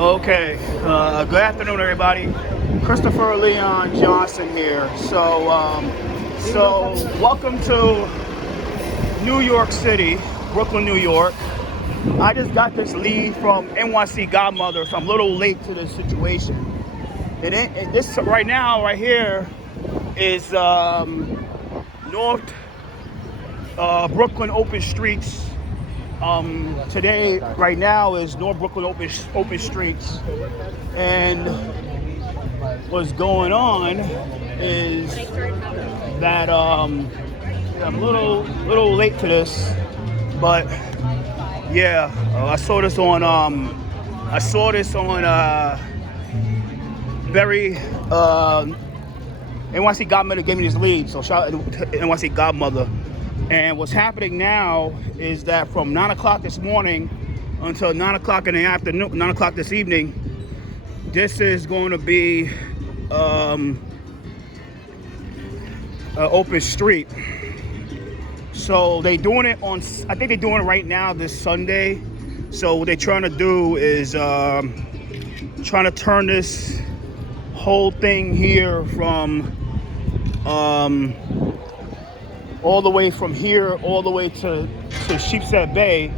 Okay, good afternoon, everybody. Christopher Leon Johnson here. So welcome to New York City, Brooklyn, New York. I just got this lead from NYC Godmother, so I'm a little late to this situation. And this right now, right here, is North Brooklyn open streets. Today, right now, is North Brooklyn open streets, and what's going on is that I'm a little late to this, but yeah, I saw this on very NYC Godmother gave me this lead, so shout out to NYC Godmother. And what's happening now is that from 9 o'clock this morning until 9 o'clock in the afternoon, 9 o'clock this evening, this is going to be an open street. So they doing it on, I think they're doing it right now this Sunday. So what they're trying to do is trying to turn this whole thing here from all the way from here all the way to Sheepshead Bay.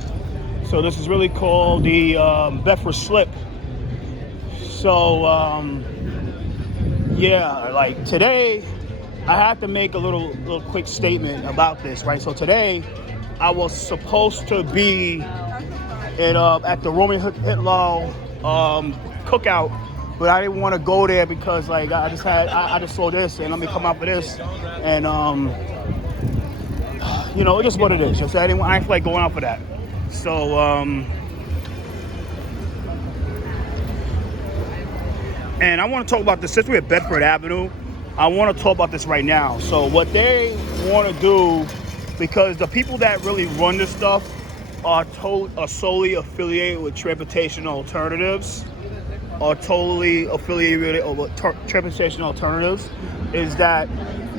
So this is really called the Bedford Slip. So yeah, like today I had to make a little quick statement about this, right? So today I was supposed to be at the Roman Hitler cookout, but I didn't want to go there because like I just saw this and let me come out for this, and you know, it is what it is. So I didn't feel like going out for that. So and I want to talk about this since we're at Bedford Avenue. I want to talk about this right now. So what they want to do, because the people that really run this stuff are solely affiliated with Transportation Alternatives, Transportation Alternatives, is that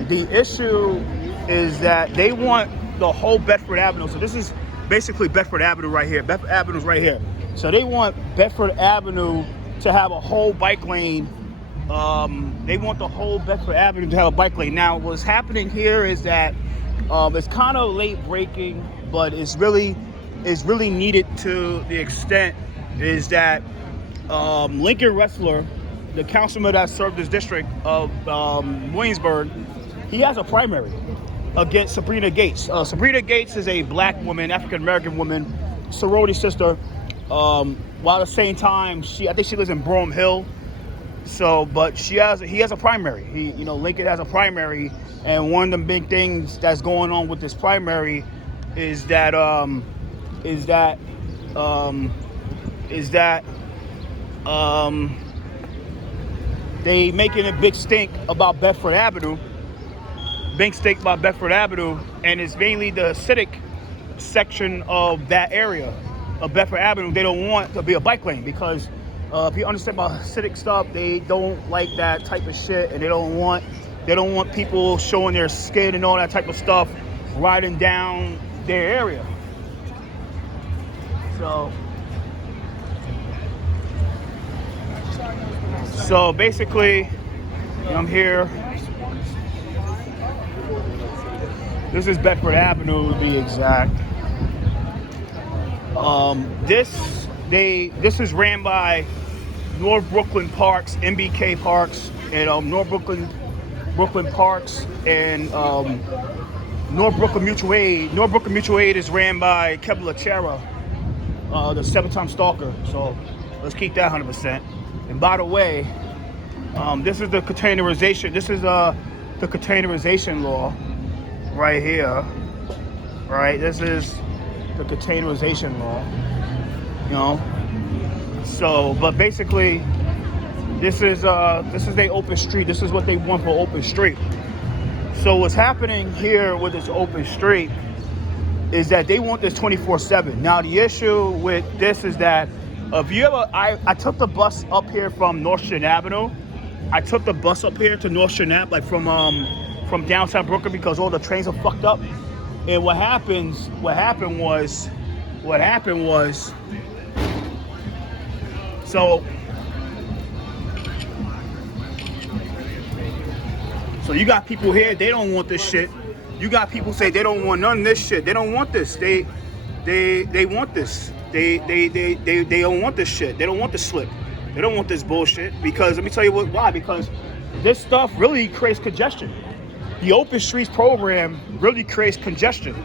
the issue is that they want the whole Bedford Avenue. So this is basically Bedford Avenue right here. Bedford Avenue is right here. So they want Bedford Avenue to have a whole bike lane. They want the whole Bedford Avenue to have a bike lane. Now, what's happening here is that it's kind of late breaking, but it's really needed to the extent is that Lincoln Wrestler, the councilman that served this district of Williamsburg, he has a primary against Sabrina Gates. Sabrina Gates is a black woman, African-American woman, sorority sister. While at the same time, I think she lives in Brougham Hill. So, but he has a primary. Lincoln has a primary, and one of the big things that's going on with this primary is that they making a big stink about Bedford Avenue. And it's mainly the acidic section of that area of Bedford Avenue. They don't want to be a bike lane because if you understand about acidic stuff, they don't like that type of shit, and they don't want people showing their skin and all that type of stuff riding down their area. So basically, I'm here. This is Bedford Avenue to be exact. This is ran by North Brooklyn Parks, MBK Parks, and North Brooklyn Parks, and North Brooklyn Mutual Aid. North Brooklyn Mutual Aid is ran by Kevin Lachera, the 7-time stalker. So let's keep that 100%. And by the way, this is the containerization. This is the containerization law right here. Right, this is the containerization law. So, but basically, this is the open street. This is what they want for open street. So what's happening here with this open street is that they want this 24/7. Now the issue with this is that if you ever, I took the bus up here from North Shore Avenue. I took the bus up here to North Shore Ave, like from downtown Brooklyn, because all the trains are fucked up. And what happened was So you got people here, they don't want this shit. You got people say they don't want none of this shit. They don't want this. They want this. They don't want this shit. They don't want the slip. They don't want this bullshit. Because let me tell you why. Because this stuff really creates congestion. The Open Streets program really creates congestion.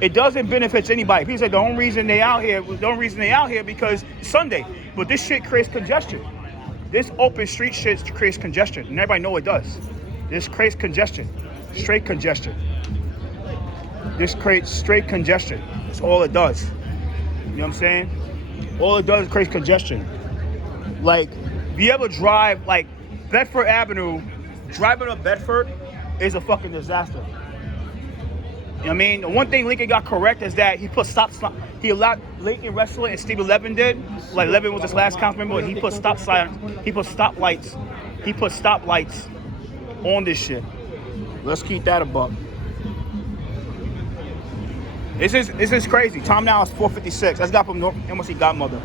It doesn't benefit anybody. People say the only reason they out here because it's Sunday. But this shit creates congestion. This Open Street shit creates congestion. And everybody know it does. This creates congestion. Straight congestion. This creates straight congestion. That's all it does. You know what I'm saying? All it does is create congestion. Like, if you ever drive, like, Bedford Avenue, driving up Bedford is a fucking disaster. You know what I mean? The one thing Lincoln got correct is that he put he allowed Lincoln Wrestler and Steve Levin did. Like, Levin was his last council member, he put stoplights on this shit. Let's keep that a buck. This is crazy. Time now is 4:56. That's got from North Embassy Godmother.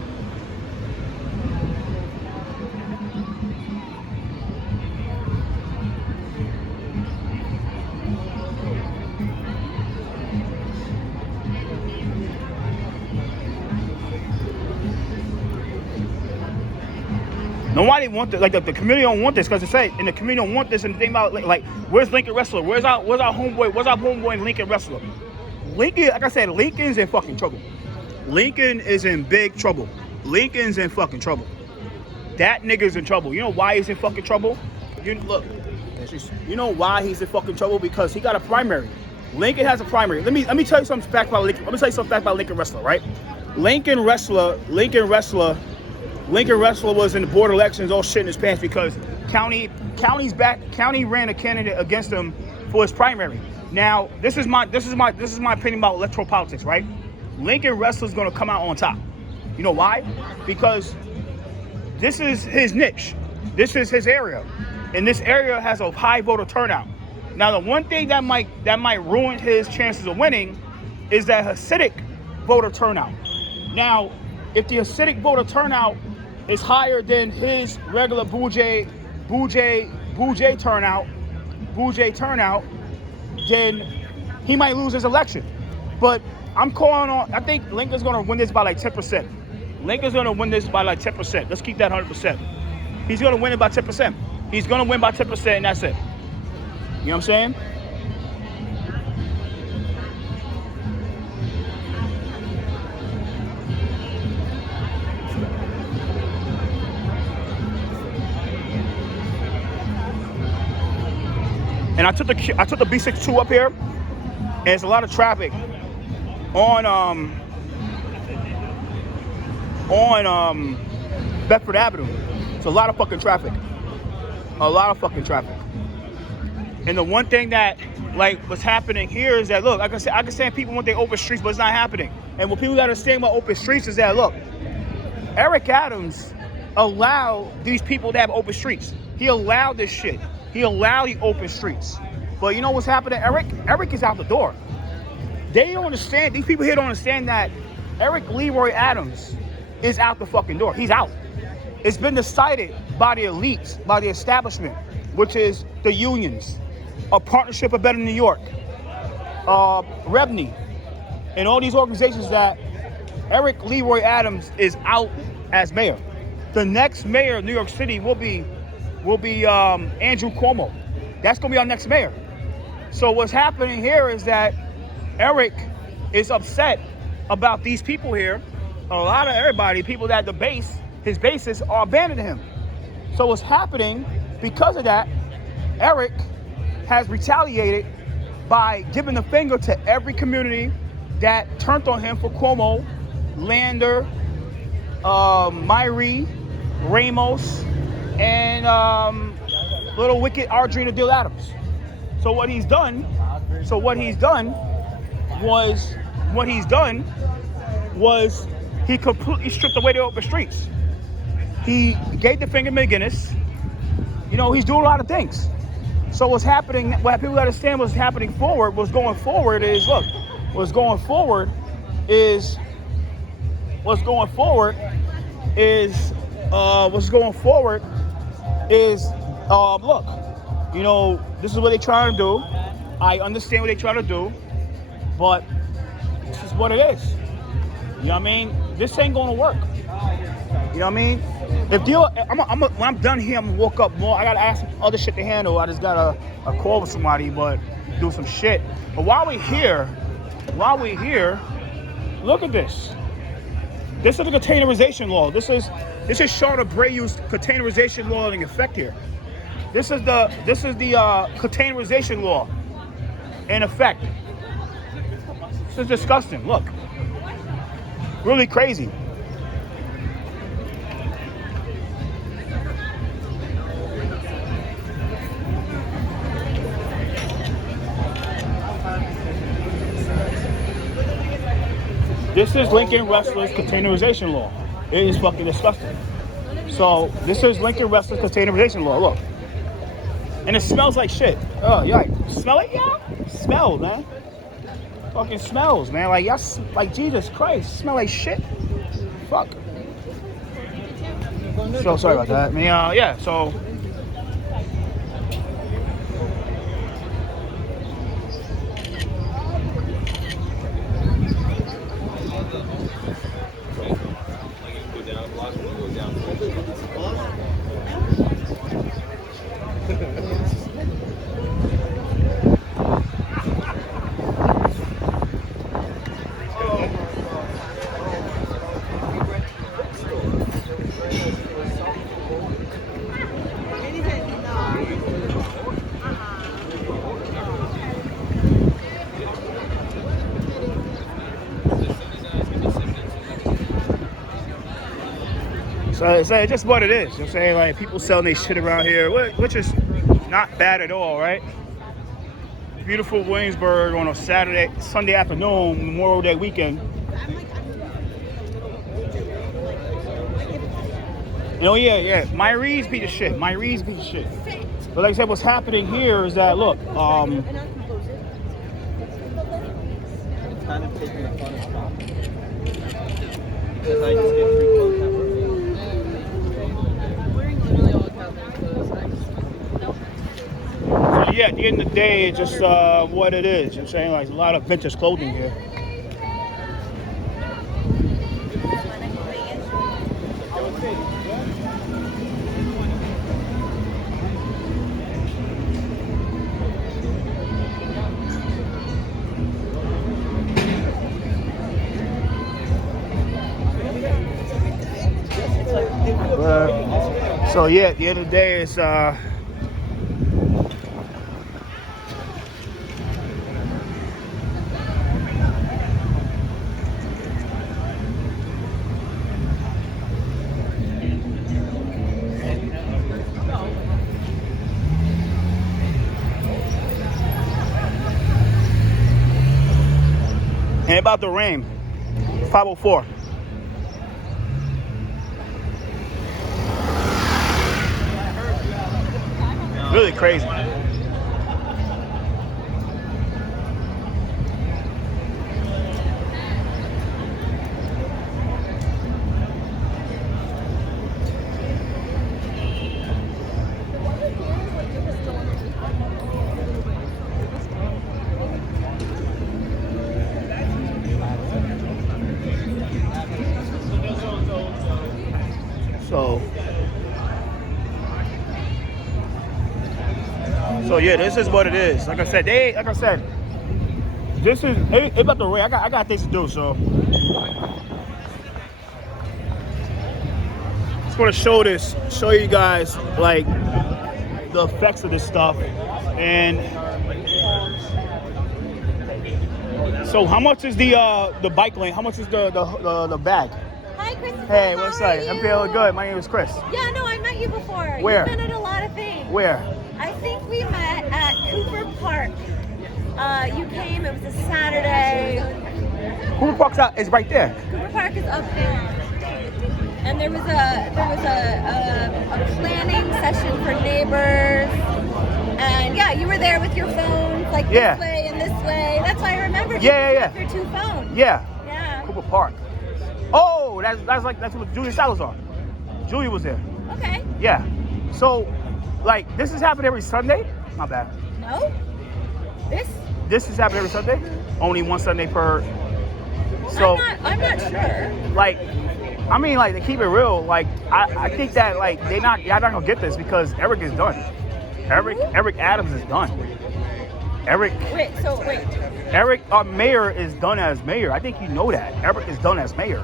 Nobody want this. Like the community don't want this because they say, and the community don't want this. And the thing about like, where's Lincoln Wrestler? Where's our homeboy? Where's our homeboy Lincoln Wrestler? Lincoln, like I said, Lincoln's in fucking trouble. Lincoln is in big trouble. Lincoln's in fucking trouble. That nigga's in trouble. You know why he's in fucking trouble? You know why he's in fucking trouble? Because he got a primary. Lincoln has a primary. Let me tell you some facts about Lincoln. Let me tell you some facts about Lincoln Wrestler, right? Lincoln Wrestler was in the board elections all shit in his pants because county ran a candidate against him for his primary. Now, this is my opinion about electoral politics, right? Lincoln Wrestler's gonna come out on top. You know why? Because this is his niche. This is his area. And this area has a high voter turnout. Now, the one thing that might ruin his chances of winning is that Hasidic voter turnout. Now, if the Hasidic voter turnout is higher than his regular Boujay turnout, then he might lose his election. But I'm calling on, I think Lincoln's gonna win this by like 10%. Lincoln's gonna win this by like 10%. Let's keep that 100%. He's gonna win it by 10%. He's gonna win by 10% and that's it. You know what I'm saying? And I took the B62 up here, and there's a lot of traffic on Bedford Avenue. It's a lot of fucking traffic. A lot of fucking traffic. And the one thing that like what's happening here is that look, like I said, I understand people want their open streets, but it's not happening. And what people gotta understand about open streets is that look, Eric Adams allowed these people to have open streets. He allowed this shit. He allowed the open streets. But you know what's happening? Eric is out the door. They don't understand, these people here don't understand that Eric Leroy Adams is out the fucking door. He's out. It's been decided by the elites, by the establishment, which is the unions, a partnership of Better New York, Rebney, and all these organizations that Eric Leroy Adams is out as mayor. The next mayor of New York City will be Andrew Cuomo. That's gonna be our next mayor. So what's happening here is that Eric is upset about these people here. A lot of everybody, people that his bases are abandoning him. So what's happening because of that, Eric has retaliated by giving the finger to every community that turned on him for Cuomo, Lander, Myrie, Ramos, and little wicked Ardrina Dill Adams. So what he's done was he completely stripped away the open streets. He gave the finger to McGinnis. You know, he's doing a lot of things. So what's happening, what people understand what's happening forward, what's going forward is what's going forward is, look, you know, this is what they're trying to do. I understand what they're trying to do, but this is what it is. You know what I mean? This ain't gonna work. You know what I mean? If you, when I'm done here, I'm gonna walk up more. I gotta ask some other shit to handle. I just got a call with somebody, but do some shit. But while we're here, look at this. This is the containerization law. This is Charlotte Abreu's containerization law in effect here. This is the containerization law in effect. This is disgusting. Look, really crazy. This is Lincoln Wrestler's containerization law. It is fucking disgusting. So this is Lincoln Wrestler's containerization law. Look, and it smells like shit. Oh, you like smell it, yeah? Smell, man. Fucking smells, man. Like y'all, like Jesus Christ, smell like shit. Fuck. So sorry about that. I mean, yeah. So. So it's just what it is. You know what I'm saying? Like, people selling their shit around here, which is not bad at all, right? Beautiful Williamsburg on a Sunday afternoon, Memorial Day weekend. Oh, yeah. Myrie's beat the shit. But like I said, what's happening here is that, look, yeah, at the end of the day, it's just what it is. You know what I'm saying? Like, a lot of vintage clothing here. So yeah, at the end of the day, it's and about the rain. 504. Really crazy. So yeah, this is what it is. Like I said, this is it's about the rain. I got things to do, so just want to show you guys like the effects of this stuff. And so, how much is the bike lane? How much is the bag? Hi, Christopher. Hey, what's up? I'm feeling good. My name is Chris. Yeah, no, I met you before. Where? You've been at a lot of things. Where? I think we met at Cooper Park. You came. It was a Saturday. Cooper Park's out. Is right there. Cooper Park is up there. And there was a planning session for neighbors. And yeah, you were there with your phones, like this way and this way. That's why I remembered. Yeah. Your two phones. Yeah. Yeah. Cooper Park. Oh, that's what Julius Salazar. Julie was there. Okay. Yeah. So, like, this is happening every Sunday? My bad. No? This is happening every Sunday? Only one Sunday per. So, I'm not sure. like, I mean, like, to keep it real, like, I think that, like, y'all not gonna get this because Eric is done. Eric Adams is done. Wait. Eric, our mayor, is done as mayor. I think you know that. Eric is done as mayor.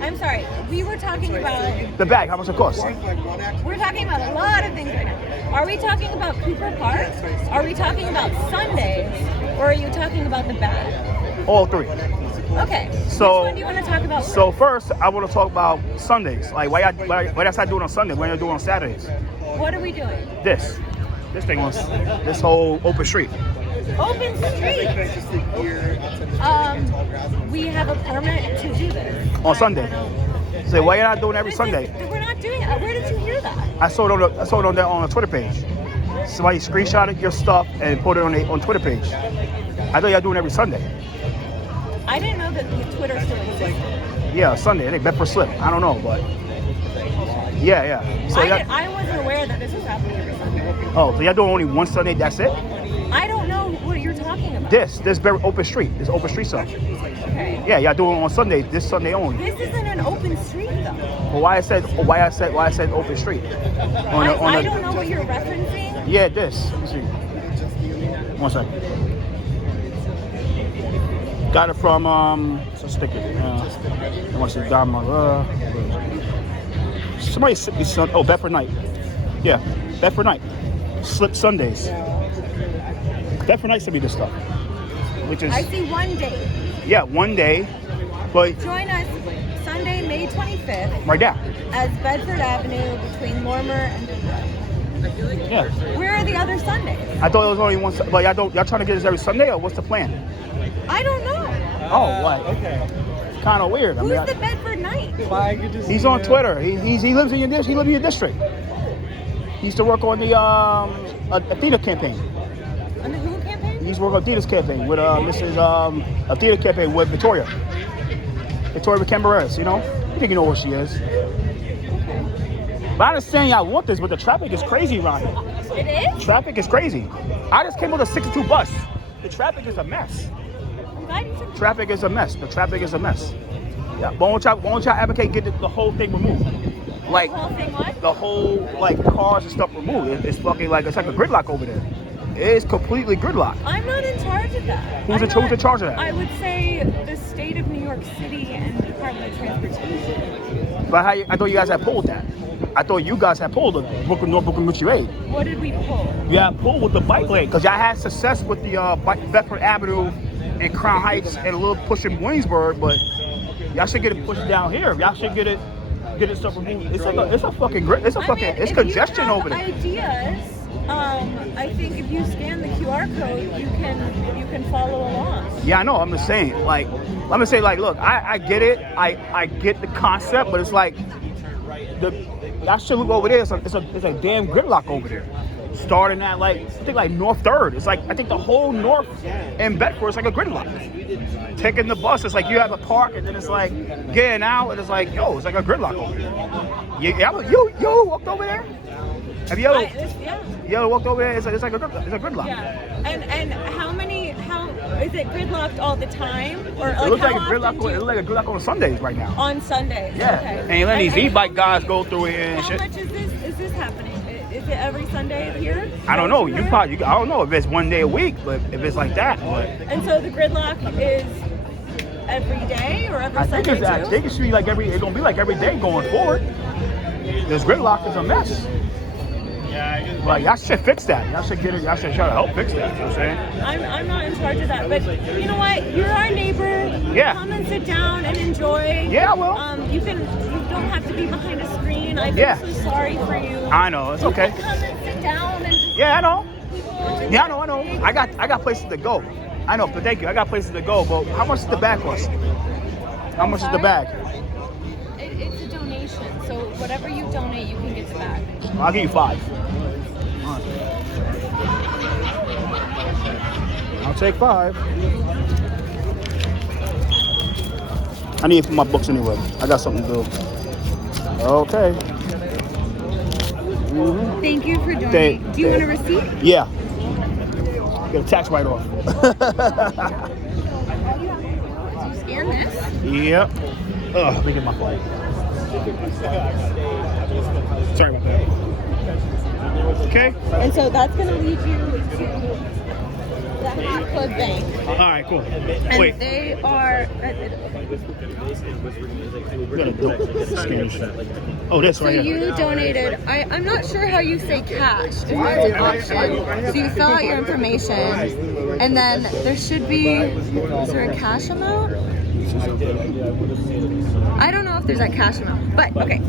I'm sorry. We were talking about The bag, how much it costs? We're talking about a lot of things right now. Are we talking about Cooper Park? Are we talking about Sundays? Or are you talking about the bag? All three. Okay. So, which one do you want to talk about? So first, I want to talk about Sundays. Like, why that's not doing on Sunday? Why y'all doing on Saturdays? What are we doing? This thing was this whole open street. Open street. We have a permit to do this On Sunday. Say, why you not doing every Sunday? We're not doing it. Where did you hear that? I saw it on the Twitter page. Somebody screenshotted your stuff and put it on Twitter page. I thought y'all doing every Sunday. I didn't know that the Twitter still existed. Yeah, Sunday. I think Bedford slip. I don't know, but yeah. So I wasn't aware that this was happening every Sunday. Oh, so y'all doing only one Sunday? That's it? I don't know what you're talking about. This very open street. This open street stuff. Okay. Yeah, y'all doing it on Sunday. This Sunday only. This isn't an open street though. Well, why I said open street? I don't know what you're referencing. Yeah, this. Let me see. 1 second. Got it from it's a sticker. I want to see Dharma. Somebody sent me some. Oh, Bedford night. Yeah, Bedford night. Slip Sundays. Bedford night sent me this stuff, which is. I see one day. Yeah, one day, but. Join us Sunday, May 25th. Right there. As Bedford Avenue between Lorimer and Bedford. Yeah. Where are the other Sundays? I thought it was only one. But y'all trying to get this every Sunday, or what's the plan? I don't know. Oh, what? Okay. It's kind of weird. Who's the Bedford Knight? He's on Twitter. He lives in your district. He lives in your district. He used to work on the Adidas campaign. On the who campaign? He used to work on Adidas campaign with Mrs. Adidas campaign with Victoria Cambareras. You know, you think you know where she is. Okay. But I understand y'all want this, but the traffic is crazy around here. It is? Traffic is crazy. I just came with a 62 bus. The traffic is a mess. Traffic is a mess. The traffic is a mess. Yeah, but won't y'all advocate get the whole thing removed? Like the whole thing what? The whole like cars and stuff removed. It's fucking like it's like a gridlock over there. It is completely gridlock. I'm not in charge of that. Who's in charge of that? I would say the state of New York City and the Department of Transportation. But I thought you guys had pulled that. I thought you guys had pulled the North Brooklyn Mutual Aid. What did we pull? You had pulled with the bike lane because y'all had success with the Bedford Avenue and Crown Heights and a little push in Williamsburg, but y'all should get it pushed down here. Y'all should get it stuff removed. It's congestion over there. Ideas. I think if you scan the QR code, you can follow along. Yeah, I know. I'm just saying. Like, let me say, like, look, I get it. I get the concept, but it's like y'all should look over there. It's a damn gridlock over there. Starting at like North 3rd. It's like I think the whole North and Bedford is like a gridlock. Taking the bus, it's like you have a park and then it's like getting out and it's like it's like a gridlock over there. You walked over there? Have you ever walked over there? It's like a gridlock. Yeah. And how is it gridlocked all the time? Or it looks like a gridlock. It looks like a gridlock on Sundays right now. On Sundays. Yeah. Okay. And you let these e-bike guys go through it and shit. How much is this happening? Is it every Sunday here? I don't know. I don't know if it's one day a week, but if it's like that. And so the gridlock is every day or every Sunday too? I think it should be like it's gonna be like every day going forward. This gridlock is a mess. Like y'all should fix that. Y'all should get it. Y'all should try to help fix that. You know what I'm saying? I'm not in charge of that, but you know what? You're our neighbor. Yeah. Come and sit down and enjoy. Yeah, I will. You don't have to be behind a screen. I feel so sorry for you. I know. It's okay. Come and sit down and just I know. Yeah, I know. I got places to go. I know, but thank you. I got places to go. But how much does the bag cost? How much is the bag? It's a donation, so whatever you donate, you can get the bag. I'll give you 5. I'll take 5. I need it for my books anyway. I got something to do. Okay. Thank you for donating. Do you want a receipt? Yeah. Get a tax write-off. You scan this? Yep. Ugh, let me get my phone. Sorry about that. Okay. And so that's going to lead you to the Hat Club Bank. All right, cool. And Wait. they are. Oh, this So right here. you donated. I'm not sure how you say cash. If there's an option. So you fill out your information, and then there should be. Is there a cash amount? I don't know if there's a cash amount, but okay.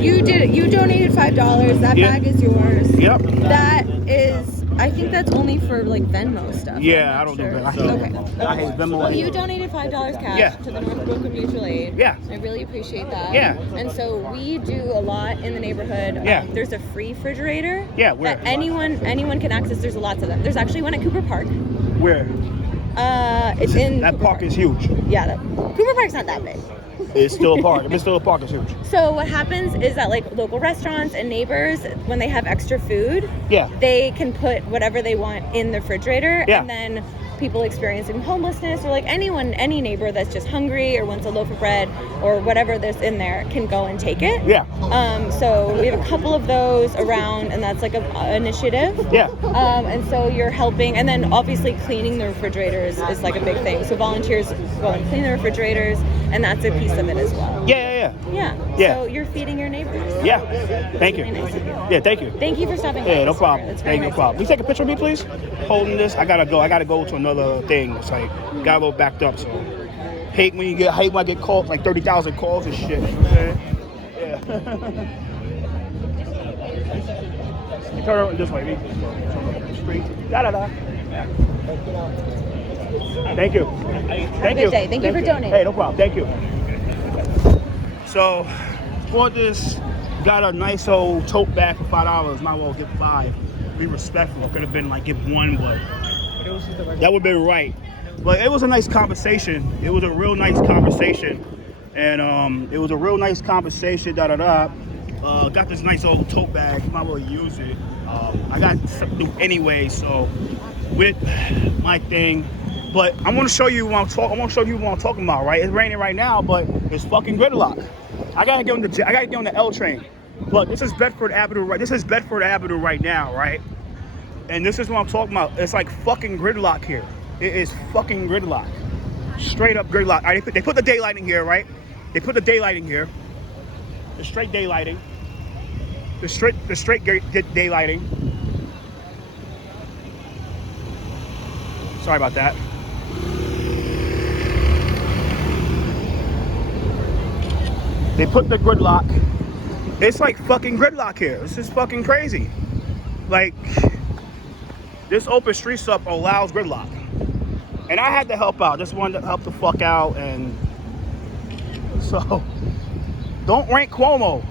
You did it. You donated $5. That bag is yours. Yep. That is. I think that's only for like Venmo stuff. Yeah, I don't do that. I hate Venmo. Well, you donated $5 cash to the North Brooklyn Mutual Aid. Yeah. I really appreciate that. Yeah. And so we do a lot in the neighborhood. Yeah. There's a free refrigerator. Yeah, where? That anyone can access. There's lots of them. There's actually one at Cooper Park. Where? It's in that Cooper park is huge. Yeah, Cooper Park's not that big. It's still a park. It's still a park. It's huge. So what happens is that like local restaurants and neighbors, when they have extra food, they can put whatever they want in the refrigerator, and then people experiencing homelessness or like any neighbor that's just hungry or wants a loaf of bread or whatever that's in there can go and take it. So we have a couple of those around, and that's like an initiative. And so you're helping, and then obviously cleaning the refrigerators is like a big thing. So volunteers go and clean the refrigerators, and that's a piece of it as well. So you're feeding your neighbors. Thank you. Really nice of you. Yeah, thank you. Thank you for stopping by. Yeah, no problem. That's Hey, no problem. Can you take a picture of me, please? Holding this. I gotta go to another thing. It's like got a little backed up. So hate when I get called like 30,000 calls and shit. You know what I'm saying? Yeah. Turn around this way, me. Straight. Da. Thank you. Thank you. Good day. Thank you for donating. Hey, no problem. Thank you. So, for this, got a nice old tote bag for $5. Might well get 5. Be respectful. Could have been like give 1, but that would be right. But it was a nice conversation. It was a real nice conversation, and it was a real nice conversation. Got this nice old tote bag. Might well use it. I got something to do anyway, so with my thing. But I'm gonna show you what I'm talking. About, right? It's raining right now, but it's fucking gridlock. I gotta get on the L train. But this is Bedford Avenue, right? This is Bedford Avenue right now, right? And this is what I'm talking about. It's like fucking gridlock here. It is fucking gridlock. Straight up gridlock. They put the daylighting here, right? They put the daylighting here. The straight daylighting. The straight daylighting. Sorry about that. They put the gridlock. It's like fucking gridlock here. This is fucking crazy. Like, this open street stuff allows gridlock. And I had to help out. Just wanted to help the fuck out. And so, don't rank Cuomo.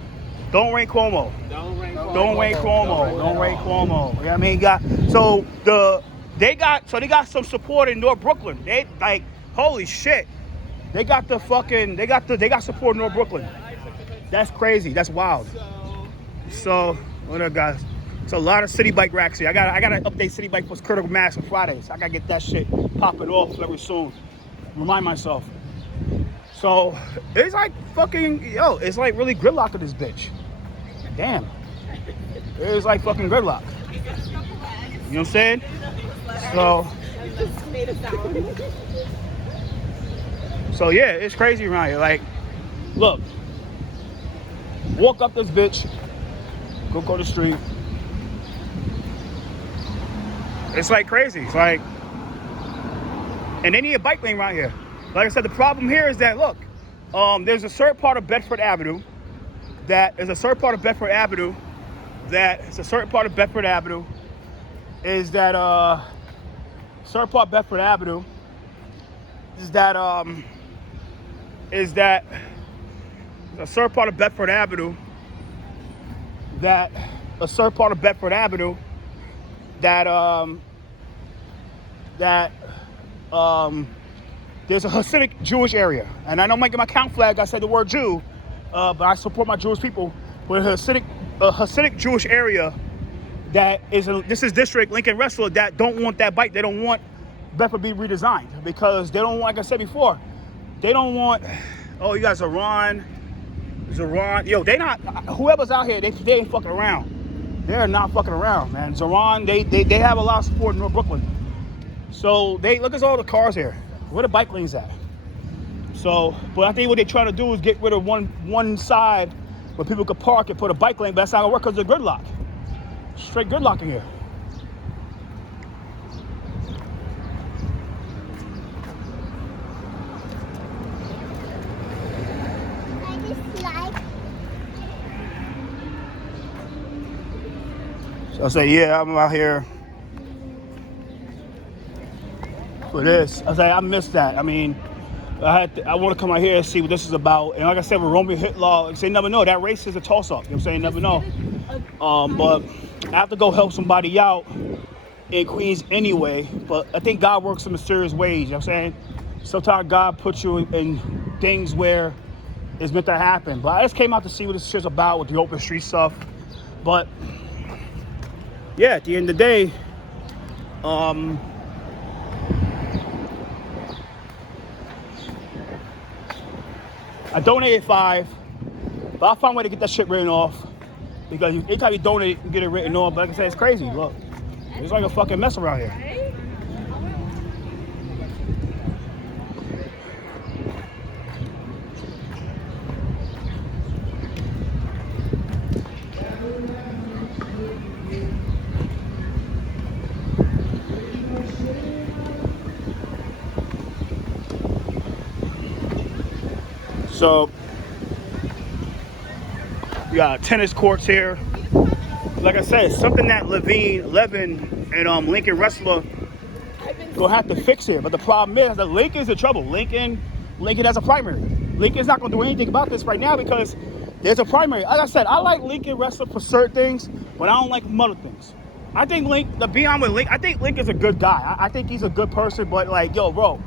Don't rank Cuomo. Don't rank Cuomo. Don't rank Cuomo. Don't rank Cuomo. You know what I mean? They got some support in North Brooklyn. They like, holy shit. They got support in North Brooklyn. That's crazy. That's wild. So, what up, guys? It's a lot of city bike racks here. I gotta update city bike for critical mass on Fridays. I gotta get that shit popping off very soon. Remind myself. So it's like fucking it's like really gridlock of this bitch. Damn. It's like fucking gridlock. You know what I'm saying? So. So yeah, it's crazy around here. Like, look, walk up this bitch, go the street. It's like crazy. It's like, and they need a bike lane around here. Like I said, the problem here is that look, there's a certain part of Bedford Avenue that is certain part of Bedford Avenue is that certain part of Bedford Avenue is that a certain part of Bedford Avenue there's a Hasidic Jewish area, and I don't make my count flag. I said the word Jew, but I support my Jewish people. With a Hasidic Hasidic Jewish area that is this is district Lincoln Wrestler that don't want that bike. They don't want Bedford be redesigned because they don't want, like I said before, they don't want. Oh, you got Zoran. Yo, they not. Whoever's out here, they ain't fucking around. They're not fucking around, man. Zoran, they have a lot of support in North Brooklyn. So they look at all the cars here. Where the bike lanes at? So, but I think what they try to do is get rid of one side where people could park and put a bike lane, but that's not gonna work because of the gridlock. Straight gridlock in here. So I say, yeah, I'm out here for this. I say, I missed that. I mean, I want to come out here and see what this is about. And like I said, with Romeo Hitler, like I say, never know. That race is a toss-up. You know what I'm saying? Never know. But I have to go help somebody out in Queens anyway. But I think God works in mysterious ways. You know what I'm saying? Sometimes God puts you in things where it's meant to happen. But I just came out to see what this shit's about with the open street stuff. But yeah, at the end of the day, I donated $5, but I found a way to get that shit written off because anytime you donate and get it written off, but like I said, it's crazy. Look, it's like a fucking mess around here. So, we got tennis courts here. Like I said, something that Levin, and Lincoln Wrestler gonna have to fix here. But the problem is that Lincoln's in trouble. Lincoln has a primary. Lincoln's not gonna do anything about this right now because there's a primary. Like I said, I like Lincoln Wrestler for certain things, but I don't like other things. I think to be honest with Link, I think Lincoln's a good guy. I think he's a good person, but like, yo, bro,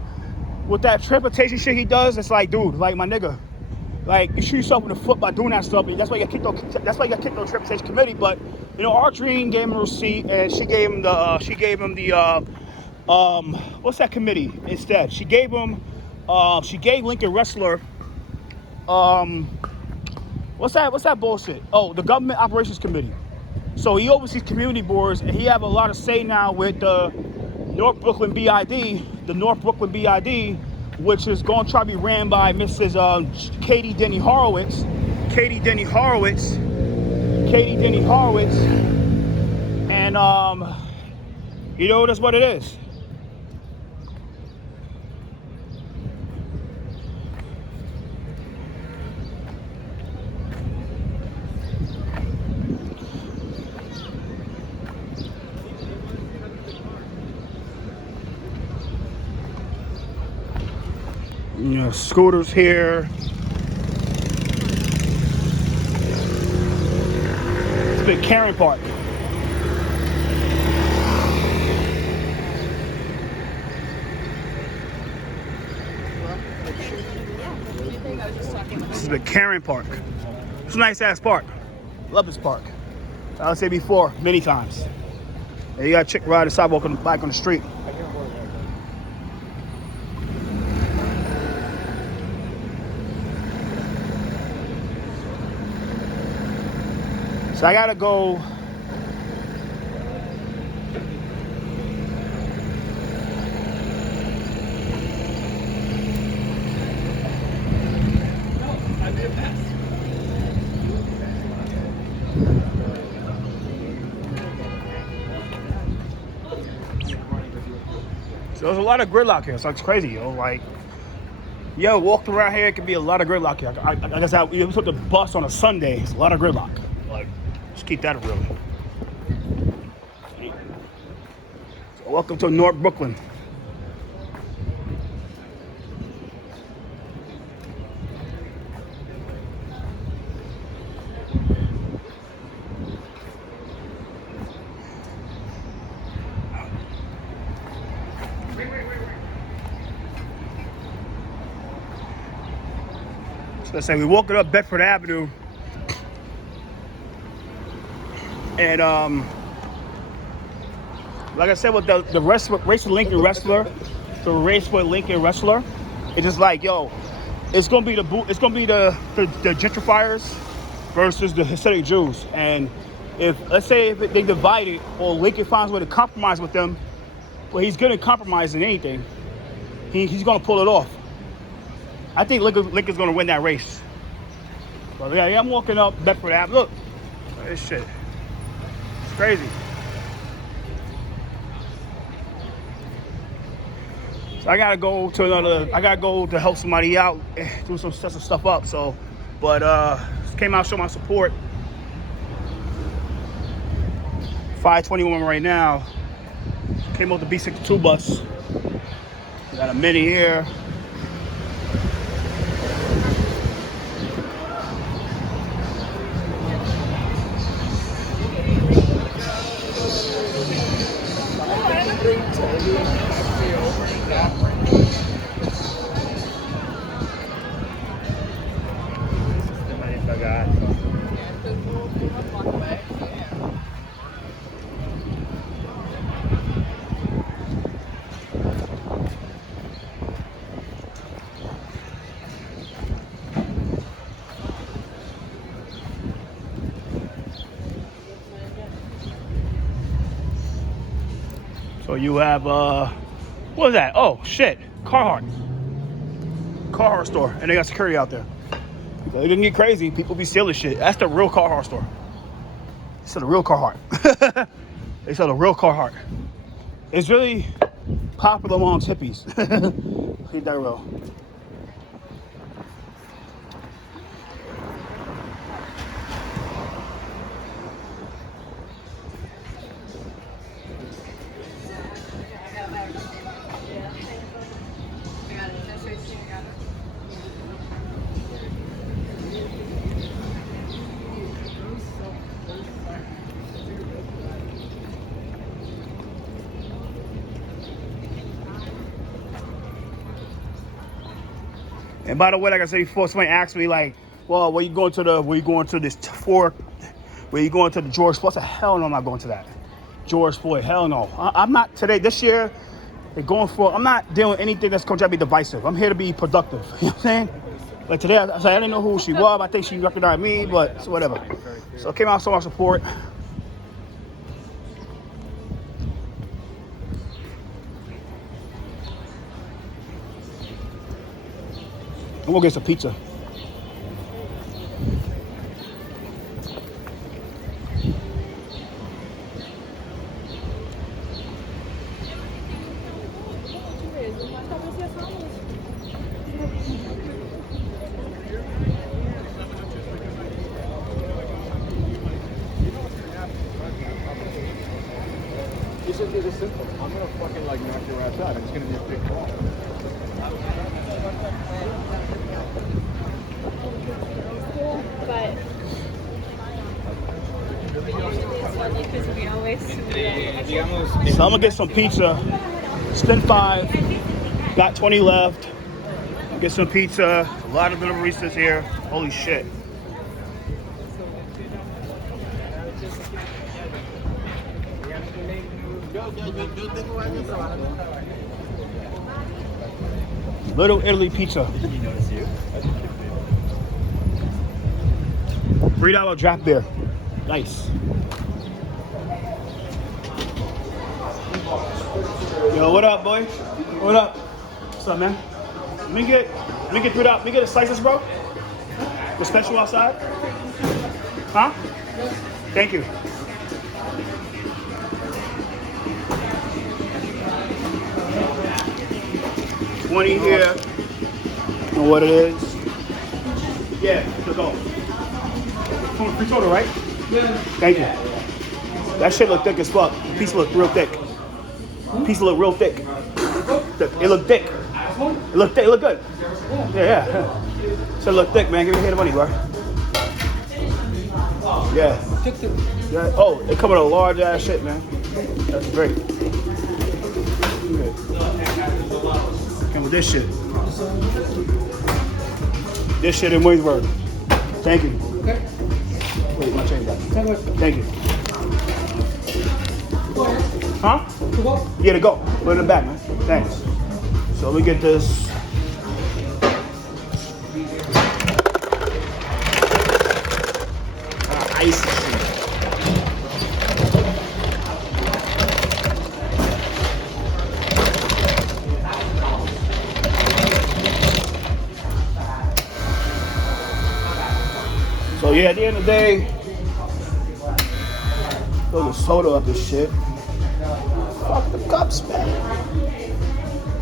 with that transportation shit he does, it's like, dude, like my nigga, like you shoot yourself in the foot by doing that stuff. That's why you got kicked on. That's why you got kicked on the transportation committee. But you know, Artrine gave him a receipt, and she gave him the what's that committee instead? She gave Lincoln Wrestler what's that bullshit? Oh, the Government Operations Committee. So he oversees community boards, and he have a lot of say now with the North Brooklyn BID, which is going to try to be ran by Mrs. Katie Denny Horowitz. And you know, that's what it is. You know, scooters here. It's a big Karen Park. This is the Karen Park. It's a nice ass park. Love this park. I'll say before many times. And you got a chick riding the sidewalk on the bike on the street. So I gotta go. So there's a lot of gridlock here. So it's crazy, yo. Like, yo, walked around here, it could be a lot of gridlock here. I guess you took the bus on a Sunday. It's a lot of gridlock. Like, just keep that real. So welcome to North Brooklyn. So let's say we walking up Bedford Avenue. And like I said, with the Race with Lincoln wrestler, the Race with Lincoln wrestler, it's just like, yo, it's gonna be the gentrifiers versus the Hasidic Jews. And if let's say if they divide it, or Lincoln finds a way to compromise with them, well, he's good at compromising anything. He's gonna pull it off. I think Lincoln's gonna win that race. But yeah, I'm walking up Bedford Ave. Look at this shit. It's crazy. So I gotta go to help somebody out, do some set some stuff up. So, but came out to show my support. 521 right now. Came off the B62 bus. We got a mini here. So you have, what was that? Oh, shit. Carhartt store. And they got security out there. So it didn't get crazy. People be stealing shit. That's the real Carhartt store. They sell the real Carhartt. They sell the real Carhartt. It's really popular amongst hippies. Ain't that real? And by the way, like I said before, somebody asked me like, well, where you going to the George Floyd? I said, hell no, I'm not going to that. George Floyd, hell no. I'm not today, this year, I'm not doing anything that's going to be divisive. I'm here to be productive. You know what I'm saying? Like today, I said, I didn't know who she was. I think she recognized me, but so whatever. So I came out, so much support. I'm gonna get some pizza. This is simple. I'm gonna fucking like knock your ass out. It's gonna be a big ball. But so I'm gonna get some pizza. Spend 5, got 20 left. Get some pizza. A lot of deliveries here. Holy shit. Little Italy pizza. $3 draft beer. Nice. Yo, what up, boy? What up? What's up, man? Let me get $3. Let me get a slices, bro. The special outside. Huh? Thank you. $20 here. Know what it is? Yeah, let's go. Free total, right? Yeah. Thank you. That shit look thick as fuck. The piece look real thick. Piece look real thick. It look thick. It look thick. It look good. Yeah. So it look thick, man. Give me the money, bro. Yeah. Yeah. Oh, it come with a large ass shit, man. That's great. Good. Come with this shit. This shit in Williamsburg. Thank you. Wait, my change back. Thank you. Huh? To go? Yeah, to go. Put it in the back, man. Thanks. So we get this. Icy shit. So yeah, at the end of the day, throw the soda up this shit. Fuck the cups, man.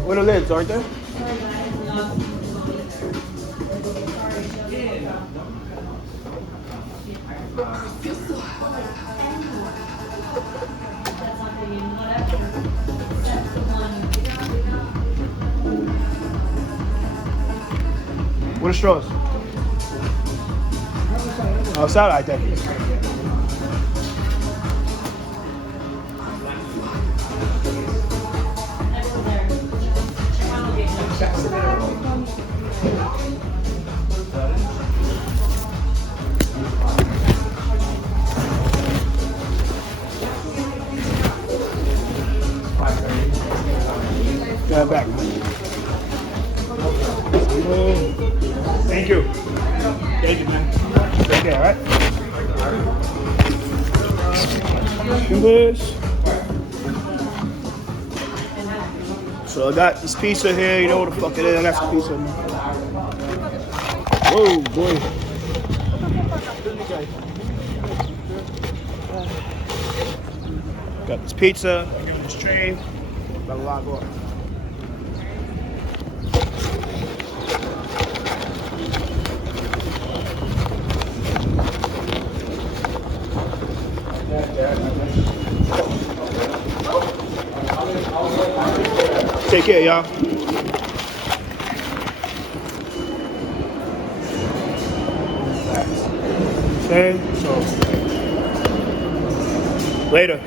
Where the lids, aren't there? Where the straws? Outside, I think. Get back. Thank you. Thank you, man. Take care, all right? English. So I got this pizza here. You know what the fuck it is? I got some pizza. Man. Whoa, boy. Got this pizza. I got this train. Got a lot going. Take care, y'all. Okay, so later.